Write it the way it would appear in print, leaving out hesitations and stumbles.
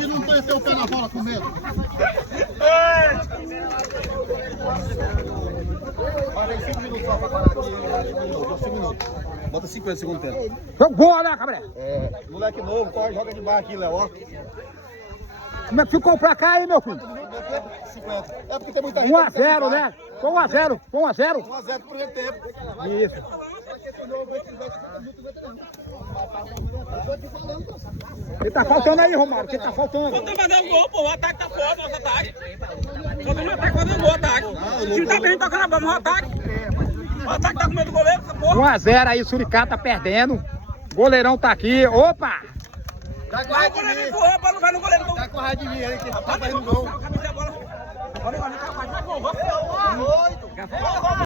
Ele não conheceu o pé na bola com medo. Parei 5 minutos só pra parar aqui. 5 minutos. Bota 50 segundos tempo. Jogo boa, né, Cabré? É, moleque novo, corre, joga de bar aqui, Léo, ó. Como é que ficou pra cá aí, meu filho? 50. É porque tem muita gente. 1-0, né? Foi 1-0. Foi 1-0. 1-0 pro primeiro tempo. Isso. O que tá faltando aí, Romário? O que tá faltando? Só tem fazendo gol, pô. O ataque tá foda, nosso ataque. Só tem um ataque fazendo gol, ataque. O time tá bem tocando a bola, mas o ataque. O ataque tá com medo do goleiro, essa porra. 1-0 aí, o Suricá tá perdendo. Goleirão tá aqui. Opa! Tá com Vai o goleiro empurrou, não vai no goleiro. Tá com raiva de mim aí, que tá fazendo gol. Camisa a bola.